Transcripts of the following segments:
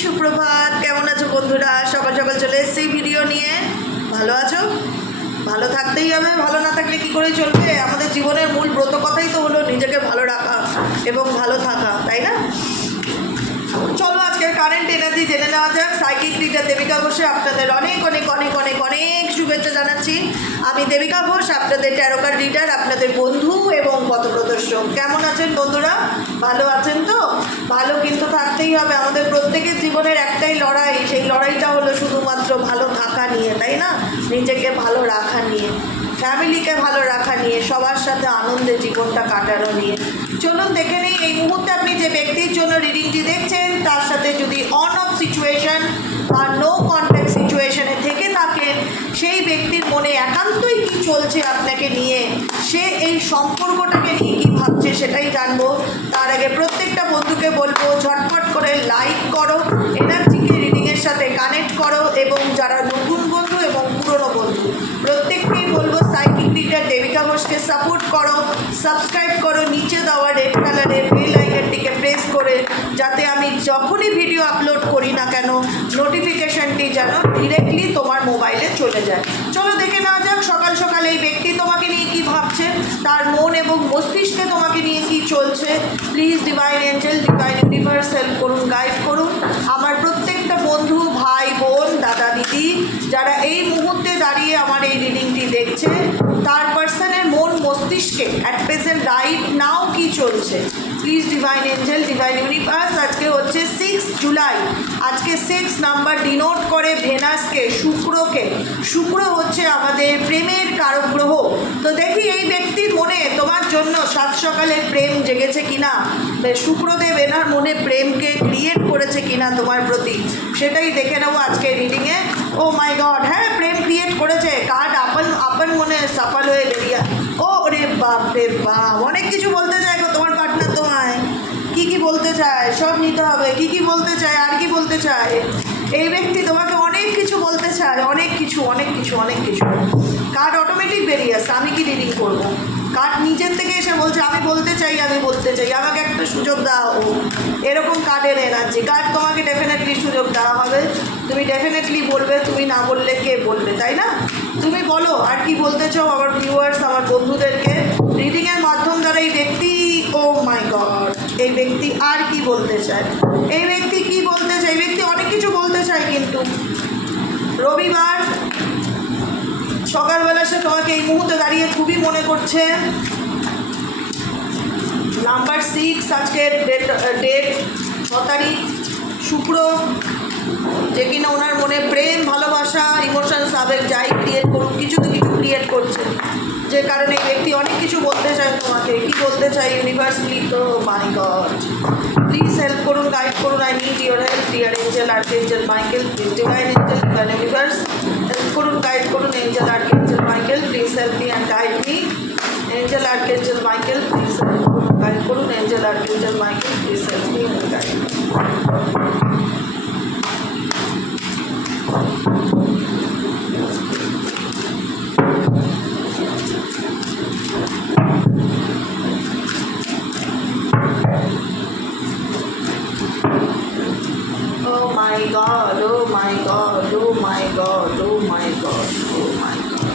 সুপ্রভাত, কেমন আছো বন্ধুরা? সকাল সকাল চলে এসেছি ভিডিও নিয়ে। ভালো আছো? ভালো থাকতেই হবে, ভালো না থাকলে কী করে চলবে? আমাদের জীবনের মূল ব্রত কথাই তো হলো, নিজেকে ভালো রাখা এবং ভালো থাকা, তাই না? কারেন্ট এনার্জি জেনে নেওয়া যাক। সাইকিক টিচার দেবিকা ঘোষে, আপনাদের অনেক অনেক অনেক অনেক অনেক শুভেচ্ছা জানাচ্ছি। আমি দেবিকা ঘোষ, আপনাদের ট্যারোকার রিডার আপনাদের বন্ধু এবং পথপ্রদর্শক কেমন আছেন বন্ধুরা? ভালো আছেন তো? ভালো কিন্তু থাকতেই হবে। আমাদের প্রত্যেকের জীবনের একটাই লড়াই। সেই লড়াইটা হলো শুধুমাত্র ভালো থাকা নিয়ে, তাই না? নিজেকে ভালো রাখা নিয়ে ফ্যামিলিকে ভালো রাখা নিয়ে, সবার সাথে আনন্দে জীবনটা কাটানো নিয়ে। চলুন দেখে নিই, এই মুহূর্তে আপনি যে ব্যক্তির জন্য রিডিংটি দেখছেন, তার সাথে যদি অন অফ সিচুয়েশন বা নো কন্ট্যাক্ট সিচুয়েশনে থেকে থাকেন, সেই ব্যক্তির মনে একান্তই কি চলছে আপনাকে নিয়ে? সে এই সম্পর্কটাকে নিয়ে কী ভাবছে সেটাই জানব। তার আগে প্রত্যেকটা বন্ধুকে বলব ঝটপট করে লাইক করো এনার্জিকে রিডিংয়ের সাথে কানেক্ট করো এবং যারা নতুন রিডার ঘোষকে সাপোর্ট করো সাবস্ক্রাইব করো, নিচে দেওয়া রেড কালারের বেল আইকনটিকে প্রেস করে, যাতে আমি যখনই ভিডিও আপলোড করি না কেন নোটিফিকেশনটি যেন ডিরেক্টলি তোমার মোবাইলে চলে যায়। চলো দেখে নেওয়া যাক সকাল সকাল এই ব্যক্তি তোমাকে নিয়ে কি ভাবছে, তার মন এবং মস্তিষ্কে তোমাকে নিয়ে কি চলছে। Please divine angel divine universe help করুন গাইড করুন। আমার প্রত্যেকটা বন্ধু, ভাই চলছে। Please divine angel divine universe আজকে হচ্ছে সিক্স জুলাই আজকে সিক্স নাম্বার ডিনোট করে ভেনাসকে শুক্রকে। শুক্র হচ্ছে আমাদের প্রেমের কারক গ্রহ। তো দেখি এই ব্যক্তির মনে তোমার জন্য সাত সকালে প্রেম জেগেছে কিনা? শুক্রদেব এনার মনে প্রেমকে ক্রিয়েট করেছে কিনা তোমার প্রতি? সেটাই দেখে নেব আজকে রিডিংয়ে ও মাই গড হ্যাঁ প্রেম ক্রিয়েট করেছে। কার্ড আপন আপন মনে সফল হয়ে বেরিয়ে ও রে বাপ রে বাপ। অনেক কিছু বলতে চায় গো তোমার পার্টনার তোমায় কি কি বলতে চায়? সব নিতে হবে। কি কি বলতে চায়? আর কি বলতে চায়? এই ব্যক্তি তোমাকে অনেক কিছু বলতে চায়। অনেক কিছু অনেক কিছু অনেক কিছু। কার্ড অটোমেটিক বেরিয়ে আসছে আমি কি রিডিং করব? কার্ড নিজের থেকে এসে বলছে, আমি বলতে চাই, আমি বলতে চাই। আমাকে একটা সুযোগ দেওয়া হোক এরকম কার্ডের এনার্জি কার্ড তোমাকে ডেফিনেটলি সুযোগ দেওয়া হবে। তুমি ডেফিনেটলি বলবে, তুমি না বললে কে বলবে, তাই না? তুমি বলো, আর কি বলতে চাও আমার ভিউয়ার্স আমার বন্ধুদেরকে। রিডিংয়ের মাধ্যম দ্বারা এই ব্যক্তি ও মাই গড এই ব্যক্তি আর কি বলতে চায়? এই ব্যক্তি কি বলতে চায়? এই ব্যক্তি অনেক কিছু বলতে চায় কিন্তু। রবিবার সকালবেলা সে তোমাকে এই মুহূর্তে দাঁড়িয়ে খুবই মনে করছে। নাম্বার সিক্স আজকের ডেট ডেট ছ তারিখ, শুক্র, যে কিনা ওনার মনে প্রেম, ভালোবাসা ইমোশনস আবেগ যাই ক্রিয়েট করুক, কিছু তো কিছু ক্রিয়েট করছে। যে কারণে এই ব্যক্তি অনেক কিছু বলতে চায় তোমাকে, কি বলতে চাই ইউনিভার্স প্লিজ তো মাই গড প্লিজ হেল্প করুন গাইড করুন I need your help dear angel archangel Michael please divine angel divine universe help করুন গাইড করুন angel archangel Michael please help me and guide me angel archangel Michael please help করুন guide করুন angel archangel Michael please help me and guide god, oh my god, oh my god, oh my god, oh my god.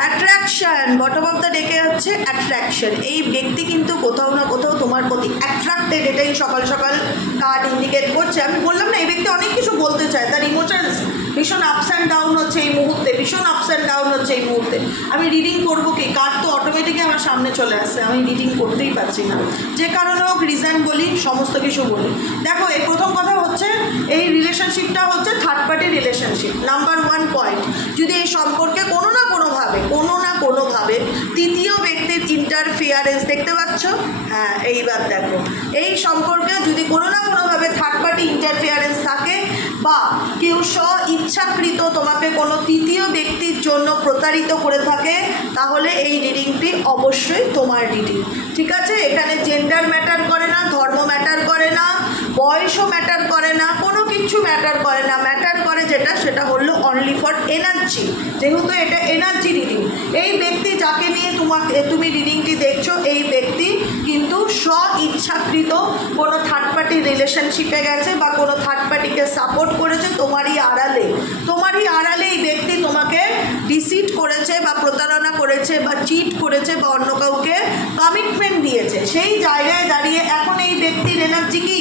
Attraction bottom of the deck হচ্ছে attraction এই ব্যক্তি কিন্তু কোথাও না কোথাও তোমার প্রতি অ্যাট্রাক্টেড এটাই সকাল সকাল কার্ড ইন্ডিকেট করছে আমি বললাম না এই ব্যক্তি অনেক কিছু বলতে চায় তার ইমোশনস ভীষণ আপস অ্যান্ড ডাউন হচ্ছে এই মুহূর্তে, ভীষণ আপস অ্যান্ড ডাউন হচ্ছে এই মুহূর্তে। আমি রিডিং করব কি? কার্ড তো অটোমেটিকই আমার সামনে চলে আসছে আমি রিডিং করতেই পারছি না। যে কারণে হোক রিজন বলি, সমস্ত কিছু বলি। দেখো, এই প্রথম কথা হচ্ছে, এই রিলেশনশিপটা হচ্ছে third party relationship number one point যদি এই সম্পর্কে কোনো না কোনোভাবে, কোনো না কোনোভাবে তৃতীয় ব্যক্তির ইন্টারফিয়ারেন্স দেখতে পাচ্ছ হ্যাঁ এইবার দেখো। এই সম্পর্কে যদি কোনো না কোনোভাবে থার্ড পার্টি ইন্টারফিয়ারেন্স থাকে বা কেউ স্ব ইচ্ছাকৃত তোমাকে কোনো তৃতীয় ব্যক্তির জন্য প্রতারিত করে থাকে, তাহলে এই রিডিংটি অবশ্যই তোমার রিডিং ঠিক আছে? এখানে জেন্ডার ম্যাটার করে না, ধর্ম ম্যাটার করে না। বয়সও ম্যাটার করে না, কোনো কিছু ম্যাটার করে না। ম্যাটার করে যেটা, সেটা হলো অনলি ফর এনার্জি যেহেতু এটা এনার্জি রিডিং এই ব্যক্তি যাকে নিয়ে তোমাকে, তুমি রিডিংটি দেখছ, এই ব্যক্তি কিন্তু স্ব ইচ্ছাকৃত কোনো থার্ড পার্টি রিলেশনশিপে গেছে বা কোনো থার্ড পার্টিকে সাপোর্ট করেছে তোমারই আড়ালে। তোমারই আড়ালে এই ব্যক্তি তোমাকে ডিসিট করেছে বা প্রতারণা করেছে বা চিট করেছে বা অন্য কাউকে কমিটমেন্ট দিয়েছে। সেই জায়গায় দাঁড়িয়ে এখন এই ব্যক্তির এনার্জি কি?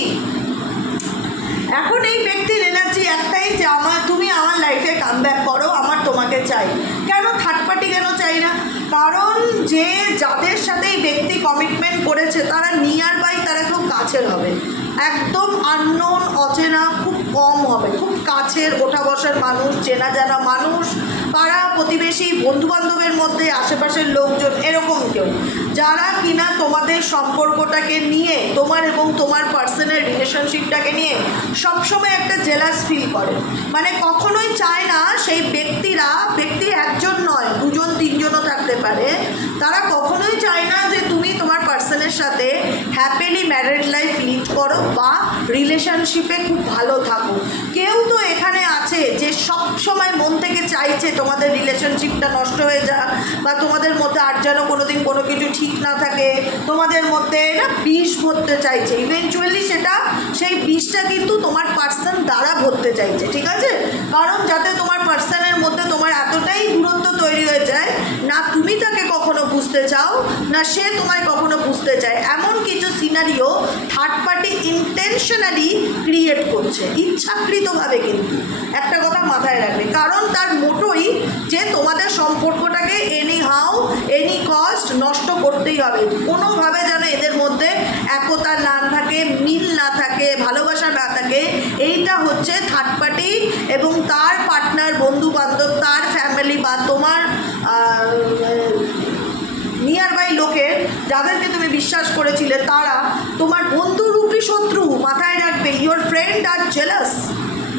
এখন এই ব্যক্তির এনার্জি একটাই যে আমার তুমি আমার লাইফে কাম ব্যাক করো, আমার তোমাকে চাই। কেন থার্ড পার্টি কেন চাই না? কারণ যে যাদের সাথে এই ব্যক্তি কমিটমেন্ট করেছে, তারা নিয়ার বাই তারা খুব কাছের হবে। একদম আননোন অচেনা, খুব কম হবে। খুব কাছের ওঠা বসার মানুষ চেনা জানা মানুষ পাড়া প্রতিবেশী বন্ধু বান্ধবের মধ্যে আশেপাশের লোকজন এরকম কেউ? যারা কিনা তোমাদের সম্পর্কটাকে নিয়ে, তোমার এবং তোমার পার্সনের রিলেশনশিপটাকে নিয়ে সবসময় একটা জেলাস ফিল করে। মানে কখনোই চায় না সেই ব্যক্তিরা, ব্যক্তি একজন নয়, দুজন, তিনজনও থাকতে পারে। তারা কখনোই চায় না যে তুমি তোমার পার্সনের সাথে হ্যাপিলি ম্যারিড লাইফ লিড করো বা রিলেশনশিপে খুব ভালো থাকো। কেউ তো এখানে আছে যে সব সময় মন থেকে চাইছে তোমাদের রিলেশনশিপটা নষ্ট হয়ে যাক বা তোমাদের মধ্যে আর যেন কোনোদিন কোনো কিছু ঠিক না থাকে। তোমাদের মধ্যে না বিষ ভরতে চাইছে। ইভেনচুয়ালি সেটা, সেই বিষটা কিন্তু তোমার পার্সন দ্বারা ভরতে চাইছে, ঠিক আছে? কারণ যাতে তোমার পার্সনের মধ্যে তোমার এতটাই দূরত্ব তৈরি হয়ে যায় কখনো বুঝতে চাও? না, সে তোমায় কখনো বুঝতে চায়। এমন কিছু scenario third party intentionally create করছে। ইচ্ছাকৃতভাবে কিন্তু। একটা কথা মাথায় রাখবে। কারণ তার মোটোই যে তোমাদের সম্পর্কটাকে এনি হাউ এনি কস্ট নষ্ট করতেই হবে। কোনোভাবে যেন এদের মধ্যে একতা না থাকে, মিল না থাকে, ভালোবাসা না থাকে, এইটা হচ্ছে থার্ড পার্টি এবং তার পার্টনার বন্ধু বান্ধব তার ফ্যামিলি বা তোমার বাই লোকের, যাদেরকে তুমি বিশ্বাস করেছিলে, তারা তোমার বন্ধুরূপী শত্রু মাথায় রাখবে। ইওর ফ্রেন্ড আর জেলাস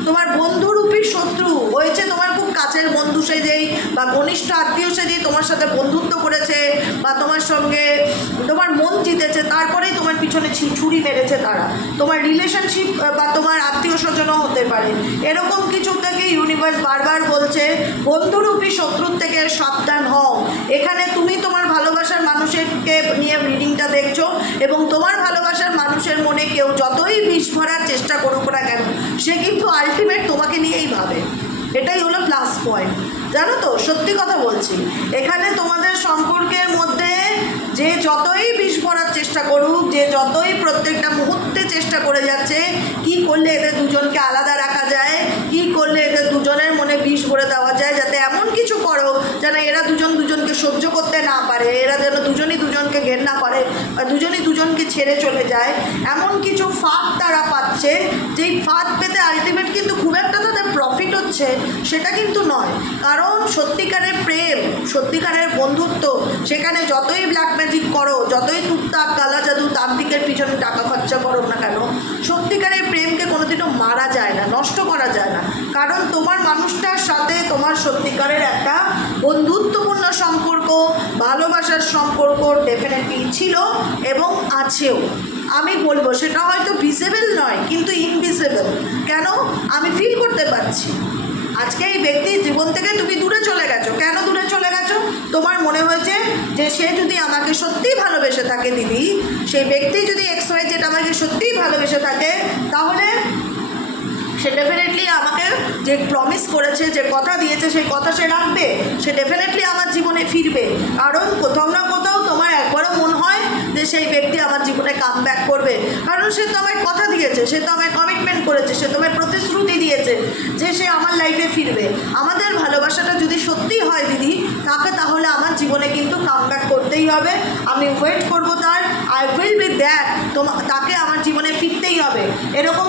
তোমার বন্ধুরূপী শত্রু হয়েছে তোমার খুব কাছের বন্ধু সেজেই বা ঘনিষ্ঠ আত্মীয় সেজেই তোমার সাথে বন্ধুত্ব করেছে, বা তোমার সঙ্গে তোমার মন জিতেছে, তারপরেই তোমার পিছনে ছুরি মেরেছে তারা। তোমার রিলেশনশিপ বা তোমার আত্মীয় স্বজনও হতে পারে। এরকম কিছু থেকে ইউনিভার্স বারবার বলছে, বন্ধুরূপী শত্রুর থেকে সাবধান হও। এখানে তুমি তোমার ভালোবাসার মানুষেরকে নিয়ে রিডিংটা দেখছ এবং তোমার ভালোবাসার মানুষের মনে কেউ যতই বিষ ভরার চেষ্টা করুক না কেন, সে কিন্তু আলটিমেট তোমাকে নিয়েই ভাবে। এটাই হলো প্লাস পয়েন্ট জানো তো, সত্যি কথা বলছি, এখানে তোমাদের সম্পর্কের মধ্যে যে যতই বিষ ভরার চেষ্টা করুক, যে যতই প্রত্যেকটা মুহূর্তে চেষ্টা করে যাচ্ছে, কি করলে এদের দুজনকে আলাদা রাখা যায়, কি করলে এদের দুজনের মনে বিষ ভরে দেওয়া যায়, যাতে এমন যেন এরা দুজন দুজনকে সহ্য করতে না পারে, এরা যেন দুজনই দুজনকে ঘেন্না করে বা দুজনই দুজনকে ছেড়ে চলে যায়, এমন কিছু ফাঁদ তারা পাচ্ছে, যেই ফাঁদ পেতে আলটিমেট কিন্তু খুব একটা তাদের প্রফিট হচ্ছে, সেটা কিন্তু নয়। কারণ সত্যিকারের প্রেম, সত্যিকারের বন্ধুত্ব, সেখানে যতই ব্ল্যাক ম্যাজিক করো, যতই টুকটাক কালা জাদু তান্ত্রিকের পিছনে টাকা খরচা করো না কেন, সত্যিকারের প্রেমকে কোনোদিনও মারা যায় না, নষ্ট করা যায় না। কারণ তোমার মানুষটার সাথে তোমার সত্যিকারের একটা বন্ধুত্বপূর্ণ সম্পর্ক, ভালোবাসার সম্পর্ক ডেফিনেটলি ছিল এবং আছেও। আমি বলব, সেটা হয়তো ভিজেবল নয়, কিন্তু ইনভিজেবল কেন? আমি ফিল করতে পারছি। আজকে এই ব্যক্তির জীবন থেকে তুমি দূরে চলে গেছো। কেন দূরে চলে গেছো? তোমার মনে হয়েছে যে সে যদি আমাকে সত্যিই ভালোবেসে থাকে, দিদি, সেই ব্যক্তি যদি এক্স ওয়াই জেড আমাকে সত্যিই ভালোবেসে থাকে, তাহলে সে ডেফিনেটলি আমাকে যে প্রমিস করেছে, যে কথা দিয়েছে, সেই কথা সে রাখবে, সে ডেফিনেটলি আমার জীবনে ফিরবে। কারণ কোথাও না কোথাও তোমার একবারও মন হয় যে সেই ব্যক্তি আমার জীবনে কাম ব্যাক করবে। কারণ সে তো আমায় কথা দিয়েছে, সে তো আমায় কমিটমেন্ট করেছে, সে তোমায় প্রতিশ্রুতি দিয়েছে যে সে আমার লাইফে ফিরবে। আমাদের ভালোবাসাটা যদি সত্যি হয় দিদি, তাকে তাহলে আমার জীবনে কিন্তু কাম ব্যাক করতেই হবে। আমি ওয়েট করব তার। আই উইল বি ব্যাক তোমা, তাকে আমার জীবনে ফিরতেই হবে এরকম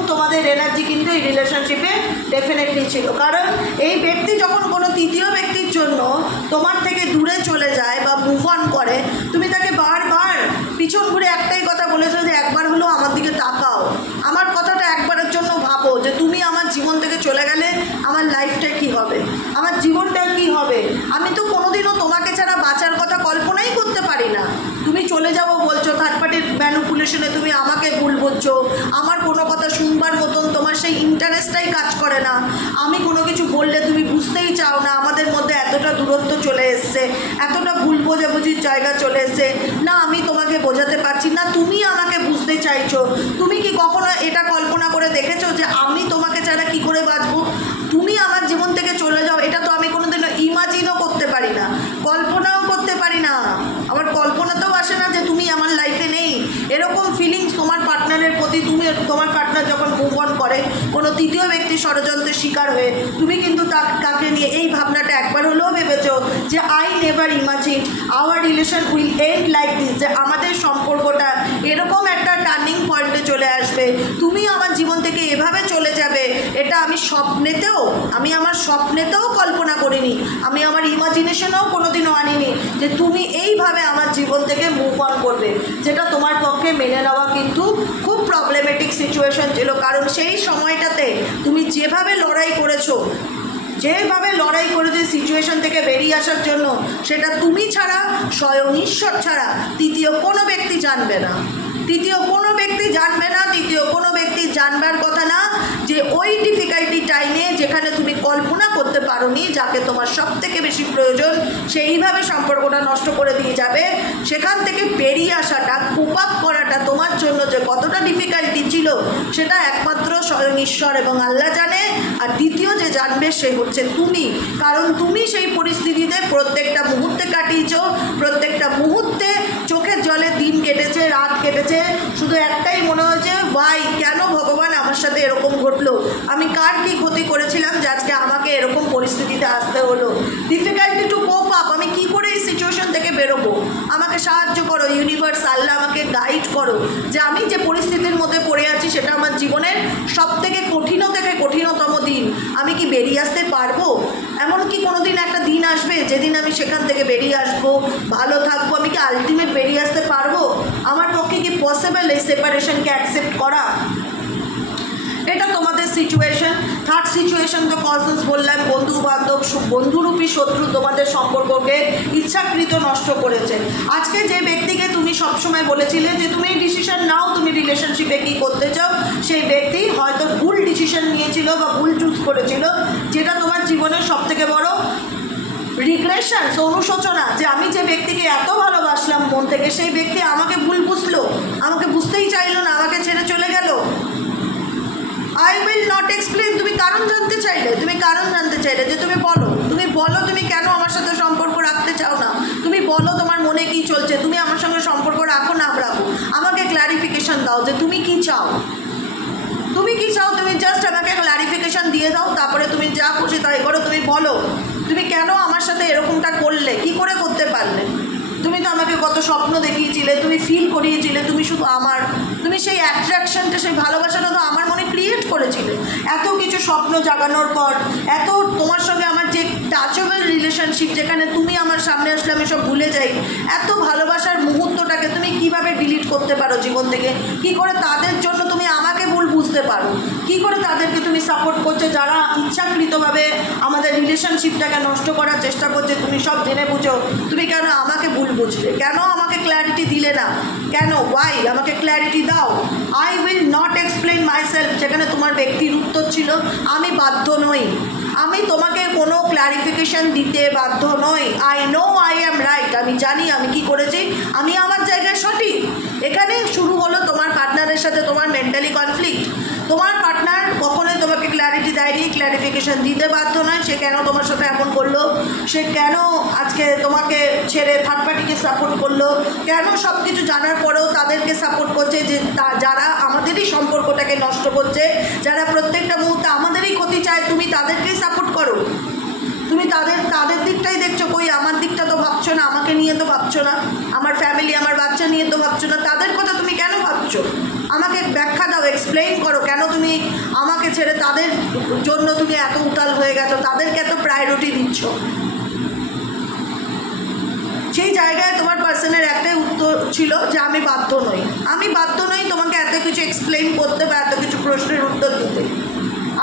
এনার্জি কিন্তু এই রিলেশনশিপে ডেফিনেটলি ছিল। কারণ এই ব্যক্তি যখন কোনো তৃতীয় ব্যক্তির জন্য তোমার থেকে দূরে চলে যায় বা মুভ অন করে, তুমি তাকে বারবার পিছন ঘুরে একটাই কথা বলেছ যে একবার হলো আমার দিকে তাকাও। আমার কথাটা একবারের জন্য ভাবো যে তুমি আমার জীবন থেকে চলে গেলে আমার লাইফটা কি হবে? আমার জীবনটা কি হবে? আমি তো কোনোদিনও তোমাকে ছাড়া বাঁচার কথা কল্পনাই করতে পারি না। তুমি চলে যাব বলছো থার্ড পার্টির ম্যানুপুলেশনে তুমি আমাকে ভুল বলছো আমার কোনো কথা শুনবার মতন তোমার সেই ইন্টারেস্টটাই কাজ করে না। আমি কোনো কিছু বললে তুমি বুঝতেই চাও না, আমাদের মধ্যে এতটা দূরত্ব চলে এসছে, এতটা ভুল বোঝাবুঝির জায়গা চলে এসছে। না, আমি তোমাকে বোঝাতে পারছি না, তুমি আমাকে বুঝতে চাইছো। তুমি কি কখনো এটা প্রতি তুমি তোমার পার্টনার যখন মুভ অন করে কোনো তৃতীয় ব্যক্তি ষড়যন্ত্রের শিকার হয়ে তুমি কিন্তু তাকে নিয়ে এই ভাবনাটা একবার হলেও ভেবেছো যে I never imagine our relation will end like this যে আমাদের সম্পর্কটা এরকম একটা টার্নিং পয়েন্টে চলে আসবে তুমি আমার জীবন থেকে এভাবে চলে যাবে এটা স্বপ্নেতেও, আমি আমার স্বপ্নেতেও কল্পনা করিনি, আমি আমার ইমাজিনেশনেও কোনোদিনও আনিনি যে তুমি এইভাবে আমার জীবন থেকে মুভ অন করবে, যেটা তোমার পক্ষে মেনে নেওয়া কিন্তু খুব প্রবলেমেটিক সিচুয়েশন ছিল। কারণ সেই সময়টাতে তুমি যেভাবে লড়াই করেছ, যেভাবে লড়াই করেছে সিচুয়েশন থেকে বেরিয়ে আসার জন্য, সেটা তুমি ছাড়া, স্বয়ং ঈশ্বর ছাড়া তৃতীয় কোনো ব্যক্তি জানবে না। তৃতীয় কোনো ব্যক্তি জানবে না, তৃতীয় কোনো ব্যক্তি জানবার কথা না যে ওই ডিফিকাল্টি টাইমে যেখানে তুমি কল্পনা করতে পারোনি যাকে তোমার সব থেকে বেশি প্রয়োজন, সেইভাবে সম্পর্কটা নষ্ট করে দিয়ে যাবে। সেখান থেকে বেরিয়ে আসাটা কোপ আপ করাটা তোমার জন্য যে কতটা ডিফিকাল্টি ছিল, সেটা একমাত্র স্বয়ং ঈশ্বর এবং আল্লাহ জানে। আর দ্বিতীয় যে জানবে সে হচ্ছে তুমি। কারণ তুমি সেই পরিস্থিতিতে প্রত্যেকটা মুহূর্তে কাটিয়েছ, প্রত্যেকটা মুহূর্তে চোখের জলে দিন কেটেছে, রাত কেটেছে। শুধু একটাই মনে হয়েছে, ভাই, কেন ভগবান আমার সাথে এরকম ঘটলো। আমি কার কি ক্ষতি করেছিলাম যে আজকে আমাকে এরকম পরিস্থিতিতে আসতে হলো? ডিফিকাল্টি টু কোপ আপ আমি কি করে এই সিচুয়েশন থেকে বেরোবো? আমাকে সাহায্য করো ইউনিভার্স আল্লাহ আমাকে গাইড করো। যে আমি যে পরিস্থিতির মধ্যে পড়ে আছি, সেটা আমার জীবনের সব থেকে কঠিন থেকে কঠিনতম দিন। আমি কি বেরিয়ে আসতে পারব? এমন কি কোনো দিন একটা দিন আসবে, যেদিন আমি সেখান থেকে বেরিয়ে আসব, ভালো থাকব, আমি কি আলটিমেট বেরিয়ে আসতে পারব? আমার পক্ষে কি পসিবল এই সেপারেশনকে অ্যাকসেপ্ট করা? এটা তোমাদের সিচুয়েশন থার্ড সিচুয়েশন তো বললাম বন্ধু বান্ধব বন্ধুরূপী শত্রু তোমাদের সম্পর্ককে ইচ্ছাকৃত নষ্ট করেছে। আজকে যে ব্যক্তিকে তুমি সবসময় বলেছিলে যে তুমি ডিসিশন নাও, তুমি রিলেশনশিপে কী করতে চাও, সেই ব্যক্তি হয়তো ভুল ডিসিশন নিয়েছিল বা ভুল চুজ করেছিল, যেটা তোমার জীবনের সব থেকে বড় রিগ্রেশন অনুশোচনা, যে আমি যে ব্যক্তিকে এত ভালোবাসলাম মন থেকে, সেই ব্যক্তি আমাকে ভুল বুঝলো, আমাকে বুঝতেই চাইলো না, আমাকে ছেড়ে চলে গেল। আই উইল নট এক্সপ্লেন তুমি কারণ জানতে চাইলে, তুমি কারণ জানতে চাইলে যে তুমি বলো। তুমি বলো তুমি কেন আমার সাথে সম্পর্ক রাখতে চাও না? তুমি বলো তোমার মনে কি চলছে। তুমি আমার সঙ্গে সম্পর্ক রাখো না রাখো। আমাকে ক্ল্যারিফিকেশন দাও যে তুমি কি চাও। তুমি কি চাও? তুমি জাস্ট আমাকে ক্ল্যারিফিকেশন দিয়ে দাও, তারপরে তুমি যা খুশি তাই করো, তুমি বলো। তুমি কেন আমার সাথে এরকমটা করলে? কি করে করতে পারলে? তুমি তো আমাকে কত স্বপ্ন দেখিয়েছিলে, তুমি ফিল করিয়েছিলে, তুমি শুধু আমার। তুমি সেই অ্যাট্রাকশনটা সেই ভালোবাসাটা তো আমার মনে ক্রিয়েট করেছিলে। এত কিছু স্বপ্ন জাগানোর পর, এত তোমার সঙ্গে আমার যে টাচেবল রিলেশনশিপ যেখানে তুমি আমার সামনে আসলে আমি সব ভুলে যাই, এত ভালোবাসার মুহূর্তটাকে তুমি কীভাবে ডিলিট করতে পারো জীবন থেকে? কি করে তাদের জন্য তুমি আমাকে ভুল বুঝতে পারো? করে তাদেরকে তুমি সাপোর্ট করছ, যারা ইচ্ছাকৃতভাবে আমাদের রিলেশনশিপটাকে নষ্ট করার চেষ্টা করছে, তুমি সব জেনে বুঝো। তুমি কেন আমাকে ভুল বুঝলে? কেন আমাকে ক্ল্যারিটি দিলে না? কেন? ওয়াই আমাকে ক্ল্যারিটি দাও। I will not explain myself যেখানে তোমার ব্যক্তির উত্তর ছিল, আমি বাধ্য নই। আমি তোমাকে কোনো ক্ল্যারিফিকেশন দিতে বাধ্য নই। I know I am right আমি জানি আমি কি করেছি, আমি আমার জায়গায় সঠিক। এখানে শুরু হলো তোমার পার্টনারের সাথে তোমার মেন্টালি কনফ্লিক্ট তোমার পার্টনার কখনোই তোমাকে ক্ল্যারিটি দেয়নি ক্ল্যারিফিকেশন দিতে বাধ্য নয়। সে কেন তোমার সাথে এমন করল? সে কেন আজকে তোমাকে ছেড়ে থার্ড পার্টিকে সাপোর্ট করল? কেন সব কিছু জানার পরেও তাদেরকে সাপোর্ট করছে যে তা, যারা আমাদেরই সম্পর্কটাকে নষ্ট করছে, যারা প্রত্যেকটা মুহূর্তে আমাদেরই ক্ষতি চায়, তুমি তাদেরকেই সাপোর্ট করো। তুমি তাদের তাদের দিকটাই দেখছ, কই আমার দিকটা তো ভাবছ না, আমাকে নিয়ে তো ভাবছ না, আমার ফ্যামিলি আমার বাচ্চা নিয়ে তো ভাবছ না, তাদের কথা তুমি কেন ভাবছ? আমাকে ব্যাখ্যা দাও এক্সপ্লেইন করো কেন তুমি আমাকে ছেড়ে তাদের জন্য তুমি এত উতাল হয়ে গেছো, তাদেরকে এত প্রায়োরিটি দিচ্ছ? সেই জায়গায় তোমার পার্সনের একটাই উত্তর ছিল যে আমি বাধ্য নই। আমি বাধ্য নই তোমাকে এত কিছু এক্সপ্লেইন করতে বা এত কিছু প্রশ্নের উত্তর দিতে।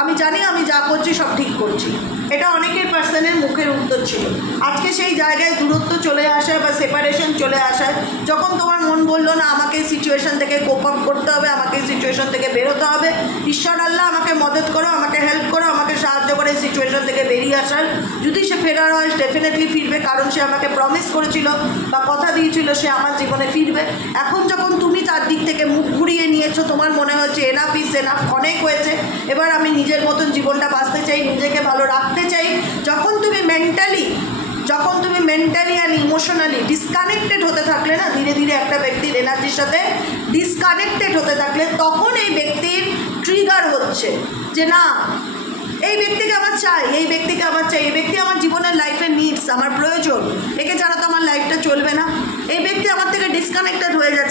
আমি জানি আমি যা করছি সব ঠিক করছি। এটা অনেকের পার্সনের মুখের উত্তর ছিল। আজকে সেই জায়গায় দূরত্ব চলে আসা বা সেপারেশন চলে আসায়, যখন তোমার মন বলল, না, আমাকে এই সিচুয়েশন থেকে কোপ আপ করতে হবে, আমাকে এই সিচুয়েশন থেকে বেরোতে হবে, ঈশ্বর আল্লাহ আমাকে মদত করো, আমাকে হেল্প করো, আমাকে সাহায্য করে এই সিচুয়েশন থেকে বেরিয়ে আসার যদি সে ফেরার হয় ডেফিনেটলি ফিরবে, কারণ সে আমাকে প্রমিস করেছিল বা কথা দিয়েছিল, সে আমার জীবনে ফিরবে। এখন যখন তুমি তার দিক থেকে মুখ ঘুরিয়ে নিয়েছো, তোমার মনে হচ্ছে এনাফ ইস এনাফ অনেক হয়েছে। এবার আমি নিজের মতন জীবনটা বাঁচতে চাই, নিজেকে ভালো রাখতে চাই। যখন তুমি মেন্টালি যখন তুমি মেন্টালি অ্যান্ড ইমোশনালি ডিসকানেক্টেড হতে থাকলে না, ধীরে ধীরে একটা ব্যক্তির এনার্জির সাথে ডিসকানেক্টেড হতে থাকলে তখন এই ব্যক্তির ট্রিগার হচ্ছে যে না, এই ব্যক্তিকে আমার চাই, এই ব্যক্তিকে আমার চাই, এই ব্যক্তি আমার জীবনের লাইফের নিডস আমার প্রয়োজন। একে ছাড়া তো আমার লাইফটা চলবে না। এই ব্যক্তি আমার থেকে ডিসকানেক্টেড হয়ে আর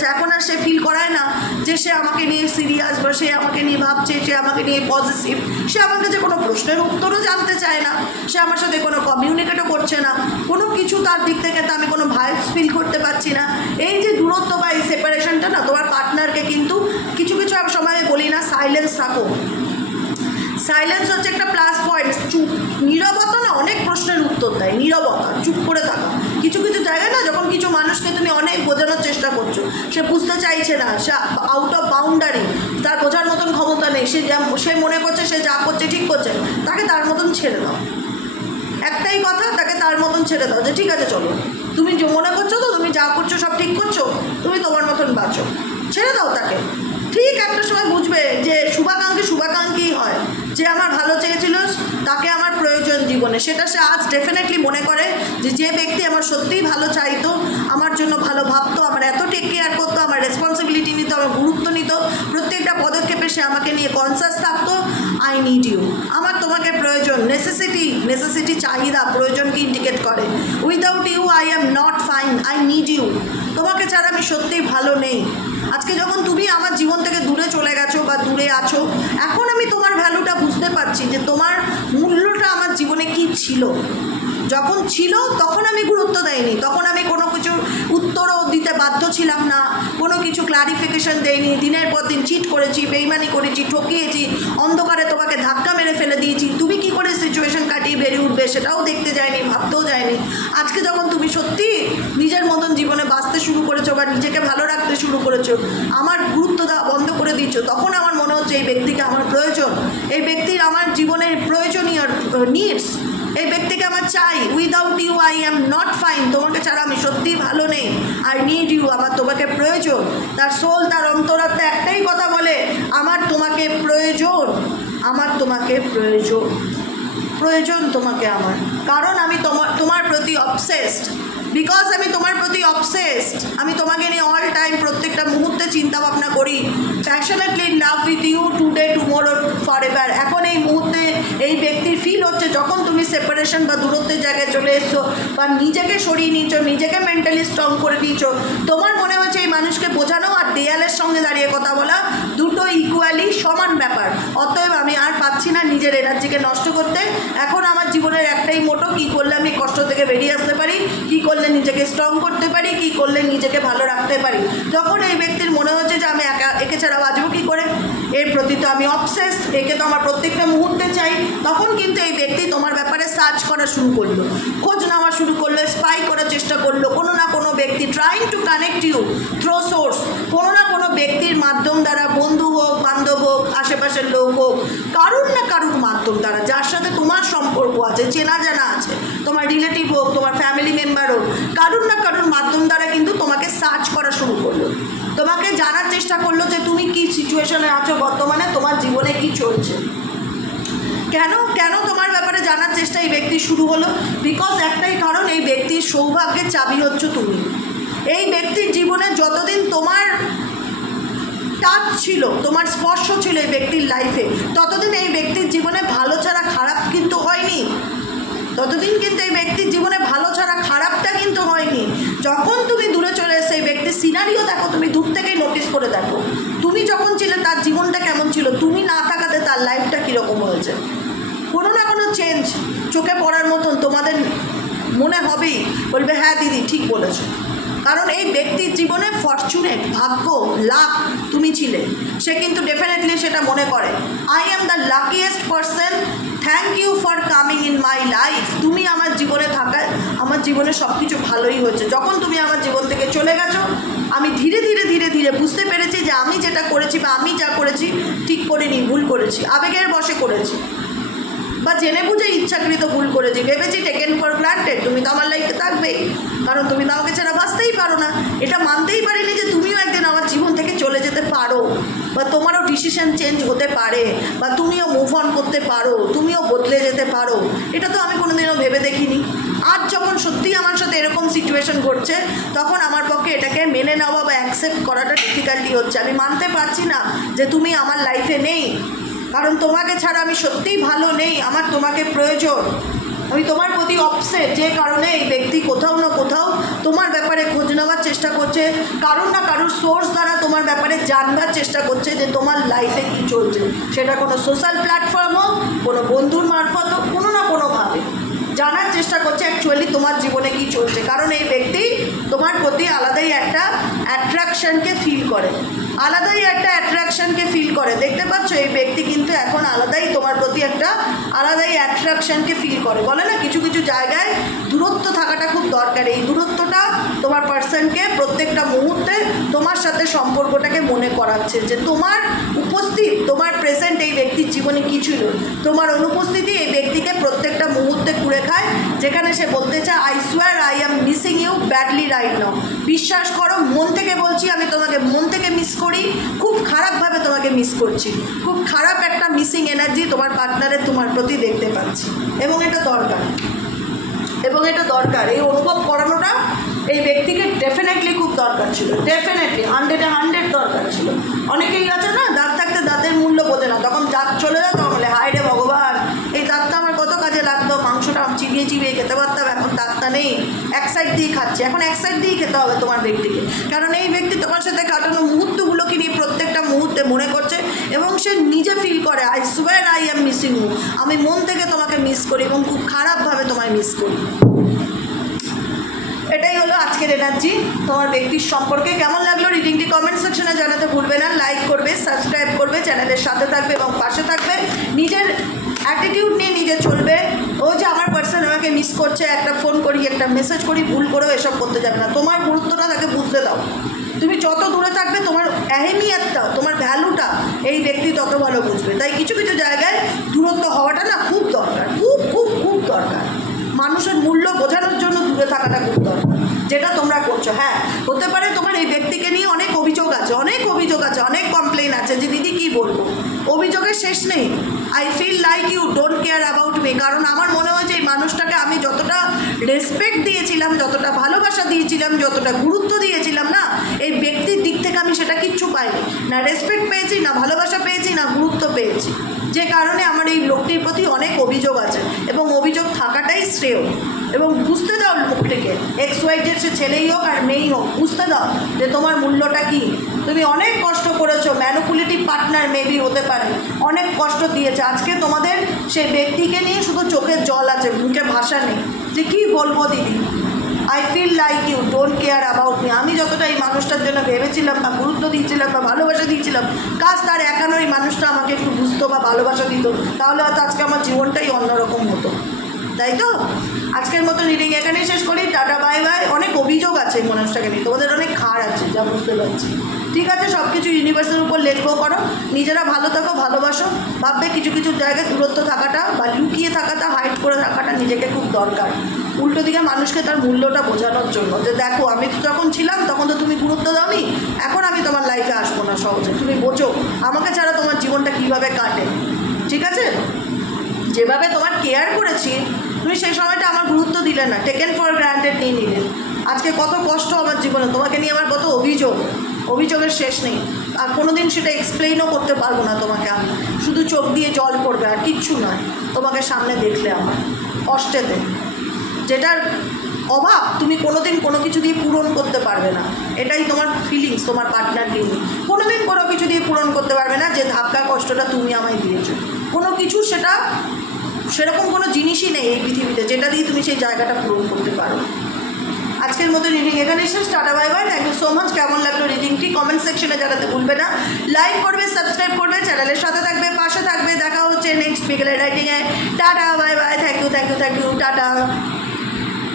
সে ফিল করায় না যে সে আমাকে নিয়ে সিরিয়াস বা সে আমাকে নিয়ে ভাবছে, সে আমাকে নিয়ে পজিটিভ সে আমার কাছে কোনো প্রশ্নের উত্তরও জানতে চায় না, সে আমার সাথে কোনো কমিউনিকেটও করছে না, কোনো কিছু তার দিক থেকে তো আমি কোনো ভাইবস ফিল করতে পারছি না। এই যে দূরত্ব বা এই সেপারেশনটা না, তোমার পার্টনারকে কিন্তু কিছু কিছু সময় বলি না সাইলেন্স থাকো। সাইলেন্স হচ্ছে একটা প্লাস পয়েন্ট চুপ, নীরবতা না অনেক প্রশ্নের উত্তর দেয়, নীরবতা, চুপ করে থাকা। কিছু না, যখন কিছু মানুষকে তুমি অনেক বোঝানোর চেষ্টা করছ, সে বুঝতে চাইছে না, সে আউট অফ বাউন্ডারি তার বোঝার মতন ক্ষমতা নেই, সে যা সে মনে করছে, সে যা করছে, ঠিক করছে, তাকে তার মতন ছেড়ে দাও। একটাই কথা, তাকে তার মতন ছেড়ে দাও, যে ঠিক আছে, চলো। তুমি মনে করছ তো, তুমি যা করছ, সব ঠিক করছ, তুমি তোমার মতন বাঁচো। ছেড়ে দাও তাকে। ঠিক একটা সময় বুঝবে যে শুভাকাঙ্ক্ষী শুভাকাঙ্ক্ষী হয়। যে আমার ভালো চেয়েছিল, তাকে আমার প্রয়োজন জীবনে। সেটা সে আজ ডেফিনেটলি মনে করে যে যে ব্যক্তি আমার সত্যিই ভালো চাইতো, আমার জন্য ভালো ভাবতো, আমার এত টেক কেয়ার করতো, আমার রেসপন্সিবিলিটি নিত, আমার গুরুত্ব নিত, প্রত্যেকটা পদক্ষেপে সে আমাকে নিয়ে কনসাস থাকতো আই নিড ইউ আমার তোমাকে প্রয়োজন নেসেসিটি নেসেসিটি চাহিদা প্রয়োজনকে ইন্ডিকেট করে? Without you I am not fine I need you তোমাকে ছাড়া আমি সত্যিই ভালো নেই। আজকে যখন তুমি আমার জীবন থেকে দূরে চলে গেছো বা দূরে আছো, এখন আমি তোমার ভ্যালুটা বুঝতে পারছি যে তোমার মূল্যটা আমার জীবনে কি ছিল। যখন ছিল, তখন আমি গুরুত্ব দেয়নি তখন আমি কোনো কিছু উত্তরও দিতে বাধ্য ছিলাম না। কোনো কিছু ক্লারিফিকেশন দেয়নি দিনের পর দিন চিট করেছি, বেইমানি করেছি, ঠকিয়েছি, অন্ধকারে তোমাকে ধাক্কা মেরে ফেলে দিয়েছি। তুমি কি করে সিচুয়েশন কাটিয়ে বেরিয়ে উঠবে সেটাও দেখতে যায়নি ভাবতেও যায়নি আজকে যখন তুমি সত্যি নিজের মতন জীবনে বাঁচতে শুরু করেছ বা নিজেকে ভালো রাখতে শুরু করেছ, আমার গুরুত্ব দেওয়া বন্ধ করে দিচ্ছ তখন আমার মনে হচ্ছে এই ব্যক্তিকে আমার প্রয়োজন। এই ব্যক্তির আমার জীবনের প্রয়োজনীয় নিডস এই ব্যক্তিকে আমার চাই। Without you I am not fine তোমাকে ছাড়া আমি সত্যিই ভালো নেই। আই নিড ইউ আমার তোমাকে প্রয়োজন। তার সোল তার অন্তরাত্মা একটাই কথা বলে, আমার তোমাকে প্রয়োজন। আমার তোমাকে প্রয়োজন। প্রয়োজন তোমাকে আমার। কারণ আমি তোমার তোমার প্রতি অবসেসড বিকজ আমি তোমার প্রতি অবসেসড আমি তোমাকে নিয়ে অল টাইম প্রত্যেকটা মুহূর্তে চিন্তা ভাবনা করি। Passionately love with you today tomorrow forever এখন এই মুহূর্তে এই ব্যক্তির হচ্ছে যখন তুমি সেপারেশন বা দূরত্বের জায়গায় চলে এসছো বা নিজেকে সরিয়ে নিয়েছো, নিজেকে মেন্টালি স্ট্রং করে দিয়েছ তোমার মনে হচ্ছে এই মানুষকে বোঝানো আর দেয়ালের সঙ্গে দাঁড়িয়ে কথা বলা দুটো ইকুয়ালি সমান ব্যাপার। অতএব আমি আর পাচ্ছি না নিজের এনার্জিকে নষ্ট করতে। এখন আমার জীবনের একটাই মোটো, কী করলে আমি কষ্ট থেকে বেরিয়ে আসতে পারি? কী করলে নিজেকে স্ট্রং করতে পারি? কী করলে নিজেকে ভালো রাখতে পারি? যখন এই ব্যক্তির মনে হচ্ছে যে আমি একা, একে ছাড়া বাঁচবো কী করে? এর প্রতি তো আমি অবসেস একে তো আমার প্রত্যেকটা মুহূর্তে চাই। তখন কিন্তু এই ব্যক্তি তোমার ব্যাপারে সার্চ করা শুরু করল। খোঁজ নেওয়া শুরু করল স্পাই করার চেষ্টা করল। কোনো না কোনো ব্যক্তি trying to connect you through source কোনো না কোনো ব্যক্তির মাধ্যম দ্বারা বন্ধু হোক, বান্ধব হোক, আশেপাশের লোক হোক, কারুর না কারুর মাধ্যম দ্বারা, যার সাথে তোমার সম্পর্ক আছে, চেনা জানা আছে, তোমার রিলেটিভ হোক, তোমার ফ্যামিলি মেম্বার হোক, কারুর না কারুর মাধ্যম দ্বারা কিন্তু তোমাকে সার্চ করা শুরু করল তোমাকে জানার চেষ্টা করল যে তুমি কি সিচুয়েশনে আছো বর্তমানে, তোমার জীবনে কি চলছে? কেন কেন তোমার ব্যাপারে জানার চেষ্টা এই ব্যক্তি শুরু হলো? বিকজ একটাই কারণ, এই ব্যক্তির সৌভাগ্যের চাবি হচ্ছে তুমি। এই ব্যক্তির জীবনে যতদিন তোমার টাচ ছিল, তোমার স্পর্শ ছিল এই ব্যক্তির লাইফে ততদিন এই ব্যক্তির জীবনে ভালো ছাড়া খারাপ কিন্তু হয়নি। ততদিন কিন্তু এই ব্যক্তির জীবনে ভালো ছাড়া খারাপটা কিন্তু হয়নি। যখন তুমি দূরে চলে এসে এই ব্যক্তির সিনারিও দেখো, তুমি দূর থেকেই নোটিস করে দেখো। তুমি যখন ছিলে, তার জীবনটা কেমন ছিল? তুমি না থাকাতে তার লাইফটা কীরকম হয়েছে? কোনো না কোনো চেঞ্জ চোখে পড়ার মতন তোমাদের মনে হবেই। বলবে হ্যাঁ দিদি, ঠিক বলেছ। কারণ এই ব্যক্তির জীবনে ফরচুনেট ভাগ্য লাভ তুমি ছিলে। সে কিন্তু ডেফিনেটলি সেটা মনে করে। I am the luckiest person thank you for coming in my life তুমি আমার জীবনে থাকায় আমার জীবনে সব কিছু ভালোই হয়েছে। যখন তুমি আমার জীবন থেকে চলে গেছো, আমি ধীরে ধীরে ধীরে ধীরে বুঝতে পেরেছি যে আমি যেটা করেছি বা আমি যা করেছি ঠিক করিনি, ভুল করেছি। আবেগের বশে করেছি। বা জেনে বুঝে ইচ্ছাকৃত ভুল করেছি। ভেবেছি টেকেন ফর গ্রান্টেড তুমি তো আমার লাইফে থাকবেই। কারণ তুমি তো আমাকে ছাড়া বাঁচতেই পারো না। এটা মানতেই পারিনি যে তুমিও একদিন আমার জীবন থেকে চলে যেতে পারো। বা তোমারও ডিসিশন চেঞ্জ হতে পারে, বা তুমিও মুভ অন করতে পারো, তুমিও বদলে যেতে পারো, এটা তো আমি কোনোদিনও ভেবে দেখিনি। আজ যখন সত্যিই আমার সাথে এরকম সিচুয়েশন ঘটছে, তখন আমার পক্ষে এটাকে মেনে নেওয়া বা অ্যাকসেপ্ট করাটা ডিফিকাল্টি হচ্ছে। আমি মানতে পারছি না যে তুমি আমার লাইফে নেই। কারণ তোমাকে ছাড়া আমি সত্যিই ভালো নেই, আমার তোমাকে প্রয়োজন। আমি তোমার প্রতি অপসেট যে কারণে এই ব্যক্তি কোথাও না কোথাও তোমার ব্যাপারে খোঁজ নেওয়ার চেষ্টা করছে, কারোর না কারোর সোর্স দ্বারা তোমার ব্যাপারে জানবার চেষ্টা করছে যে তোমার লাইফে কী চলছে। সেটা কোনো সোশ্যাল প্ল্যাটফর্ম হোক, কোনো বন্ধুর মারফত হোক, কোনো না কোনোভাবে জানার চেষ্টা করছে অ্যাকচুয়ালি তোমার জীবনে কি চলছে। কারণ এই ব্যক্তি তোমার প্রতি আলাদাই একটা অ্যাট্রাকশনকে ফিল করে। আলাদাই একটা অ্যাট্রাকশনকে ফিল করে। দেখতে পাচ্ছ, এই ব্যক্তি কিন্তু এখন আলাদাই তোমার প্রতি একটা আলাদাই অ্যাট্রাকশনকে ফিল করে। বলে না, কিছু কিছু জায়গায় দূরত্ব থাকাটা খুব দরকার। এই দূরত্বটা তোমার পার্সনকে প্রত্যেকটা মুহূর্তে তোমার সাথে সম্পর্কটাকে মনে করাচ্ছে যে তোমার উপস্থিত, তোমার প্রেজেন্ট এই ব্যক্তির জীবনে কী ছিল? তোমার অনুপস্থিতি এই ব্যক্তিকে প্রত্যেকটা মুহূর্তে কুড়ে খায়, যেখানে সে বলতে চায় I swear I am missing you badly right now বিশ্বাস করো, মন থেকে বলছি, আমি তোমাকে মন থেকে মিস করি, খুব খারাপভাবে তোমাকে মিস করছি। খুব খারাপ একটা মিসিং এনার্জি তোমার পার্টনারের তোমার প্রতি দেখতে পাচ্ছি। এবং এটা দরকার। এবং এটা দরকার। এই অনুভব করানোটা এই ব্যক্তিকে ডেফিনেটলি খুব দরকার ছিল। ডেফিনেটলি হান্ড্রেডে হান্ড্রেড দরকার ছিল। অনেকেই আছে না, দাঁত থাকতে দাঁতের মূল্য বোঝে না। তখন দাঁত চলে যায়, তখন বলে, হায় রে ভগবান, এই দাঁতটা আমার কত কাজে লাগতো মাংসটা চিবিয়ে চিবিয়ে খেতে পারতাম, এখন দাঁতটা নেই। এক সাইড দিয়ে খাচ্ছে। এখন এক সাইড দিয়েই খেতে হবে তোমার ব্যক্তিকে। কারণ এই ব্যক্তি তোমার সাথে কাটানো মুহূর্তগুলোকে নিয়ে প্রত্যেকটা মুহূর্তে মনে করছে এবং সে নিজে ফিল করে I swear I am missing you আমি মন থেকে তোমাকে মিস করি এবং খুব খারাপভাবে তোমায় মিস করি। এটাই হলো আজকের এনার্জি তোমার ব্যক্তির সম্পর্কে কেমন লাগল রিডিংটি কমেন্ট সেকশনে জানাতে ভুলবে না। লাইক করবে সাবস্ক্রাইব করবে চ্যানেলের সাথে থাকবে এবং পাশে থাকবে। নিজের অ্যাটিটিউড নিয়ে নিজে চলবে। ও যে আমার পার্সন আমাকে মিস করছে, একটা ফোন করি, একটা মেসেজ করি, ভুল করেও এসব করতে যাবে না। তোমার গুরুত্বটা তাকে বুঝতে দাও। তুমি যত দূরে থাকবে, তোমার অ্যাহেমিয়াতটা তোমার ভ্যালুটা এই ব্যক্তি তত ভালো বুঝবে। তাই কিছু কিছু জায়গায় দূরত্ব হওয়াটা না খুব দরকার। খুব খুব খুব দরকার। মানুষের মূল্য বোঝানোর জন্য দূরে থাকাটা খুব দরকার। যেটা তোমরা করছ হ্যাঁ। হতে পারে তোমার এই ব্যক্তিকে নিয়ে অনেক অভিযোগ আছে, অনেক অভিযোগ আছে, অনেক কমপ্লেন আছে যে, দিদি, কী বলব? অভিযোগের শেষ নেই। I feel like you don't care about me কারণ আমার মনে হয় যে এই মানুষটাকে আমি যতটা রেসপেক্ট দিয়েছিলাম, যতটা ভালোবাসা দিয়েছিলাম, যতটা গুরুত্ব দিয়েছিলাম না, এই ব্যক্তির দিক থেকে আমি সেটা কিচ্ছু পাইনি। না রেসপেক্ট পেয়েছি, না ভালোবাসা পেয়েছি, না গুরুত্ব পেয়েছি। যে কারণে আমার এই লোকটির প্রতি অনেক অভিযোগ আছে এবং অভিযোগ থাকাটাই শ্রেয়। এবং বুঝতে দাও লোকটিকে এক্স ওয়াই জেড সে ছেলেই হোক আর মেয়েই হোক, বুঝতে দাও যে তোমার মূল্যটা কী। তুমি অনেক কষ্ট করেছ ম্যানুপুলেটিভ পার্টনার মেবি হতে পারে অনেক কষ্ট দিয়েছে। আজকে তোমাদের সেই ব্যক্তিকে নিয়ে শুধু চোখের জল আছে মুখে ভাষা নেই। যে কী বলব দিদি? I feel like you don't care about me আমি যতটা এই মানুষটার জন্য ভেবেছিলাম বা গুরুত্ব দিয়েছিলাম বা ভালোবাসা দিয়েছিলাম কাজ তার একানো এই মানুষটা আমাকে একটু বুঝতো বা ভালোবাসা দিত। তাহলে হয়তো আজকে আমার জীবনটাই অন্যরকম হতো। তাই তো? আজকের মতো রিডিং এখানেই শেষ করি। টাটা বাই বাই অনেক অভিযোগ আছে এই মানুষটাকে নিয়ে। তোমাদের অনেক খার আছে, যা বুঝতে পারছি। ঠিক আছে সব কিছু ইউনিভার্সের উপর লেটগো করো। নিজেরা ভালো থাকো, ভালোবাসো। ভাববে কিছু কিছু জায়গায় দূরত্ব থাকাটা বা লুকিয়ে থাকাটা হাইট করে থাকাটা নিজেকে খুব দরকার। উল্টো দিকে মানুষকে তার মূল্যটা বোঝানোর জন্য যে, দেখো, আমি তো যখন ছিলাম, তখন তো তুমি গুরুত্ব দাওনি। এখন আমি তোমার লাইফে আসব না সহজে। তুমি বোঝো, আমাকে ছাড়া তোমার জীবনটা কীভাবে কাটে? ঠিক আছে? যেভাবে তোমার কেয়ার করেছি, তুমি সেই সময়টা আমার গুরুত্ব দিলে না টেকেন ফর গ্রান্টেড নিয়ে নিলে। আজকে কত কষ্ট আমার জীবনে, তোমাকে নিয়ে আমার কত অভিযোগ। অভিযোগের শেষ নেই। আর কোনো দিন সেটা এক্সপ্লেইনও করতে পারব না তোমাকে আমি। শুধু চোখ দিয়ে জল পড়বে আর কিচ্ছু নয়। তোমাকে সামনে দেখলে আমার, কষ্টেতে। যেটার অভাব তুমি কোনোদিন কোনো কিছু দিয়ে পূরণ করতে পারবে না। এটাই তোমার ফিলিংস তোমার পার্টনার নিয়ে। কোনোদিন কোনো কিছু দিয়ে পূরণ করতে পারবে না যে ধাক্কা কষ্টটা তুমি আমায় দিয়েছ। কোনো কিছু সেটা, সেরকম কোনো জিনিসই নেই এই পৃথিবীতে যেটা দিয়ে তুমি সেই জায়গাটা পূরণ করতে পারো। আজকের মতো রিডিং এখানে শেষ। Tata bye bye thank you so much কেমন লাগল রিডিংটি কমেন্ট সেকশনে জানাতে ভুলবে না। লাইক করবে সাবস্ক্রাইব করবে চ্যানেলের সাথে থাকবে, পাশে থাকবে। দেখা হচ্ছে নেক্সট বিকেলের রাইটিংয়ে tata bye bye thank you thank you thank you tata.